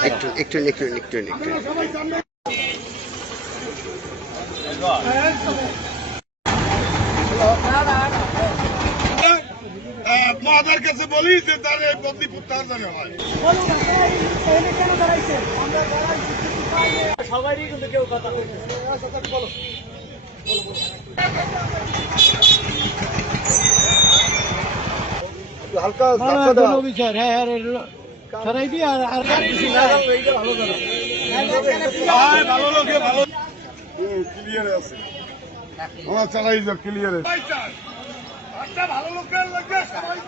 একটু আপনাদের কাছে বলি যে তার এই বন্দি প্রত্যাহার জানে হয় সবারই কিন্তু কেউ কথা বলছে হালকা বিচার হ্যাঁ সরাই দিয়ে আর ভালো লোকে ভালো ক্লিয়ার আছে আমার চালাই যাক ক্লিয়ার আছে ভালো লোকের লাগে সবাই